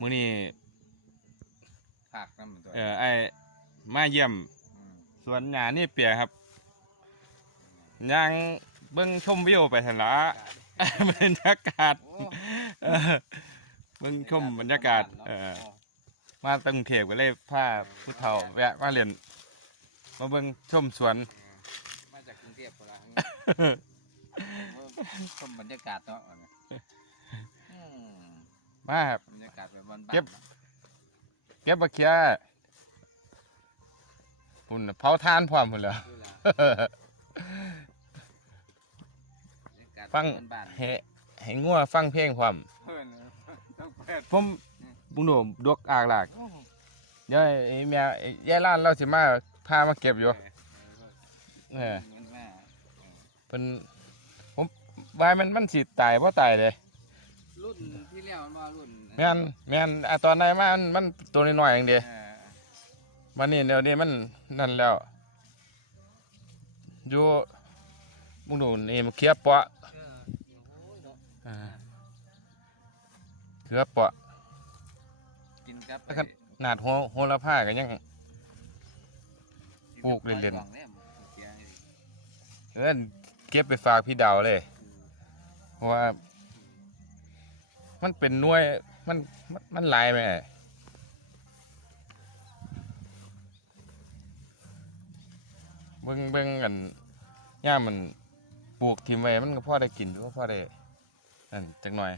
มื้อนี้ผักนั่นมันตัวเอ่อไอ้มาเยี่ยมมสวนหญ้านี่เปียครับย่างเบิ่งชมวิวไปหั่นละ บรรยากาศโอ้เออเบิ่งชมบรรยากาศเอ่อมาตั้งเทพก็เลยพาผู้เฒ่าแวะมาเรียนมาเบิ่งชมสวน มาจากกรุงเทพพุ่นล่ะชมบรรยากาศเนาะอืม มาครับ บรรยากาศแบบบ้านๆเก็บ เก็บบักเขียปุ่นน่ะเผาทานพร้อมพุ่นแหล้ว ดูแลบรรยากาศฟังบ้านให้ให้งัวฟังเพลงพร้อมๆเพิ่นต้องเปิดผมบุญโดมดวกอากหลากเดี๋ยวไอ้แม่ไอ้ยายล้านเราสิมาพามาเก็บอยู่เออเงินแม่เพิ่นผมว่ามันมันสิตายบ่ตายเลยรุ่น ที่แล้วมันว่ารุ่นแม่นแม่นอะตอนไหนมามันมันตัวน้อยๆอย่างเดียวเออวันนี้เดี๋ยวนี้มันนั่นแล้วอยู่บุญโดมนี่มันเคียบเปาะเออโอ้ยเนาะอ่าเขือเปาะ กินกับแล้วก็ หนาดโหโหระพาก็ยัง ปลูกเล่นๆหวังแน่บ่เสียให้ดิเอิ้นเก็บไปฝากพี่ดาวเลย เพราะว่า มันเป็นหน่วยมันมันมันหลายไหมเบิ่งเบิ่งกันย่ามมันปลูกทิมไว้มันก็พอได้กินอยู่พอได้นั่นจักหน่อย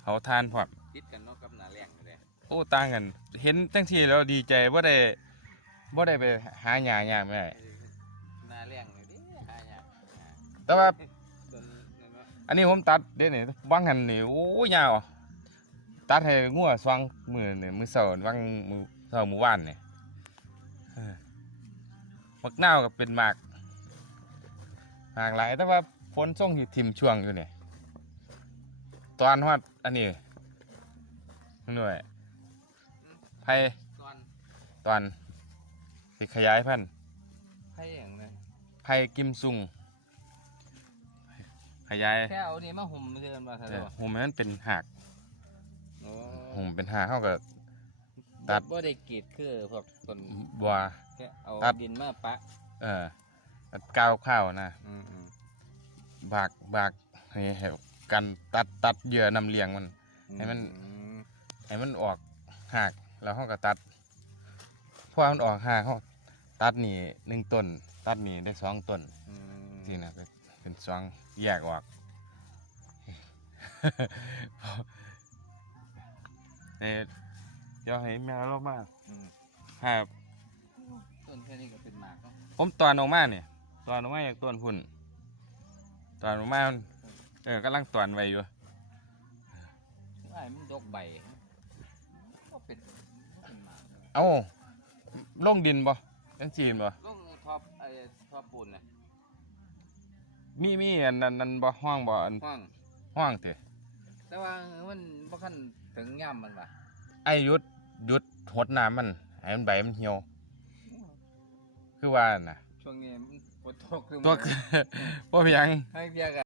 เขาทานพร้อมติดกันเนาะกับหน้าแรงเลยโอ้ต่างกัน เห็นจังทีแล้วดีใจว่าได้ว่าได้ไปหาหญ้าหญ้าไม่ได้หน้าแรงเลยดิหาหยังแต่ว่าต้นนั่นเนาะ อันนี้ผมตัดเดี๋ยวนี้บางหันนี่โอ้ยยาวอะตัดให้งัวสว่างมือนี่มือเสาร์บางมือเสาร์มือวานนี่เออมักนาวก็เป็นหมากหมากหลายแต่ว่าฝนส่งที่ทิมช่วงอยู่นี่ตอนฮอดอันนี้หน่วยไผ่ก่อนตอนสิขยายพันธุ์ไผหยังเลยไผ่กิมซุง ขยายแค่เอานี่มาห่มเดือนว่าซะเอแล้อวหุ่มให้มันเป็นหากโอ้หุ่มเป็นหากเขาก็ตัดบ่ได้กรีดคือพวกต้นบัว แค่เอาตัด ดินมาปะเออตัดก้าวข้าวนะอืมบากบากให้ให้กันตัดตัดเหยื่อนำเลี้ยงมันๆให้มัน อืมให้มันออกหากแล้วเขาก็ตัดพอมันออกหากเขาตัดนี่หนึ่งต้น ตัดนี่ได้สองต้นอืมที่นะเป็น เป็นสองแยกออกเอ้ยเดี๋ยวให้แม่เรามาอืมครับ ต้นแค่นี้ก็เป็นหมากเนาะผมตอนออกมาเนี่ยตอนออกมาจากต้นพุ่นตอนออกมามันเออกำลังตอนไว้อยู่ว่าให้มันดกใบก็เป็นก็เป็นหมากเอ้าลงดินบ่ยังจีนบ่ลงท็อปไอ้ท็อปปูนน่ะ มีมีอันนั้นนั้นบ่ห้องบ่อันห้องห้องเตะแต่ว่ามันบ่คันถึงย่ํมันว่ะไอ้หยุดหยุดหดน้ำมันให้มันใบมันเหี่ยว คือว่าน่ะช่วงนี้มันฝนตกคือตัวบ่เพียง ให้เพียก